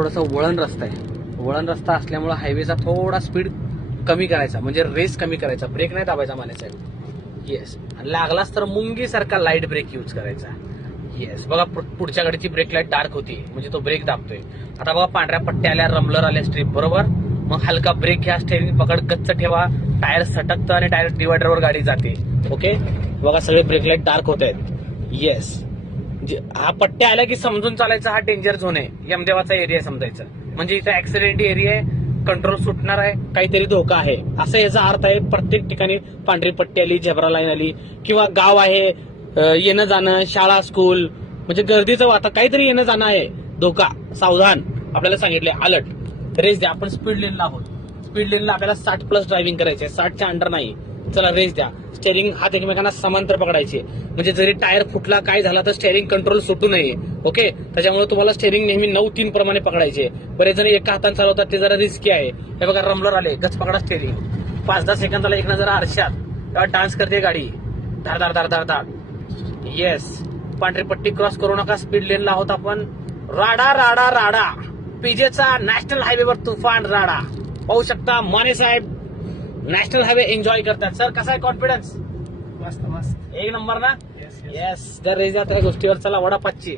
थोडासा वळण रस्ता आहे. वळण रस्ता असल्यामुळं हायवेचा थोडा स्पीड कमी करायचा म्हणजे रेस कमी करायचा ब्रेक नाही दाबायचा माने साहेब येस आणि लागलाच तर मुंगीसारखा लाइट ब्रेक यूज करायचा. येस बघा पु- पुढच्या गाडीची ब्रेक लाइट डार्क होती म्हणजे तो ब्रेक दाबतोय. आता बघा पांढऱ्या पट्ट्या आल्या रमलर आल्या स्ट्रीप बरोबर? मग हलका ब्रेक घ्या स्टेरिंग पकड गच्च ठेवा. टायर सटकतं आणि टायर डिवायडरवर गाडी जाते. ओके बघा सगळे ब्रेक लाइट डार्क होत आहेत. येस म्हणजे हा पट्ट्या आल्या की समजून चालायचा हा डेंजर झोन आहे. यमदेवाचा एरिया समजायचा. म्हणजे इथं ऍक्सिडेंट एरिया आहे कंट्रोल सुटणार आहे काहीतरी धोका आहे. असा याचा अर्थ आहे प्रत्येक ठिकाणी पांढरी पट्टी आली झेब्रा लाईन आली किंवा गाव आहे येणं जाणं शाळा स्कूल म्हणजे गर्दीचं वाता काहीतरी येणं जाणं आहे. धोका सावधान. आपल्याला सांगितले अलर्ट रेस द्या. आपण स्पीड लेनला आहोत. स्पीड लेनला आपल्याला साठ प्लस ड्रायव्हिंग करायचे साठच्या अंडर नाही. चला रेस द्या. स्टेअरिंग हात एकमेकांना समांतर पकडायचे. म्हणजे जरी टायर फुटला काय झाला तर स्टेअरिंग कंट्रोल सुटू नये. ओके त्याच्यामुळे तुम्हाला स्टेअरिंग नेहमी नऊ तीन प्रमाणे पकडायचे. बरेच जण एका हाताने चालवतात ते जरा रिस्की आहे. हे बघा रमलर आले. गच पकडा स्टेअरिंग पाच दहा सेकंदाला एक जरा आरशात. तेव्हा डान्स करते गाडी. धार धार धार धार धार. येस पांढरी पट्टी क्रॉस करू नका. स्पीड लेनला आहोत आपण. राडा राडा राडा. पीजेचा नॅशनल हायवेवर तुफान राडा. पाहू शकता माने साहेब. नॅशनल हायवे एन्जॉय करतात. सर कसा आहे कॉन्फिडन्स मस्त मस्त. एक नंबर ना? येस येस जर रेज यात्रा गोष्टीवर चला वडापाचची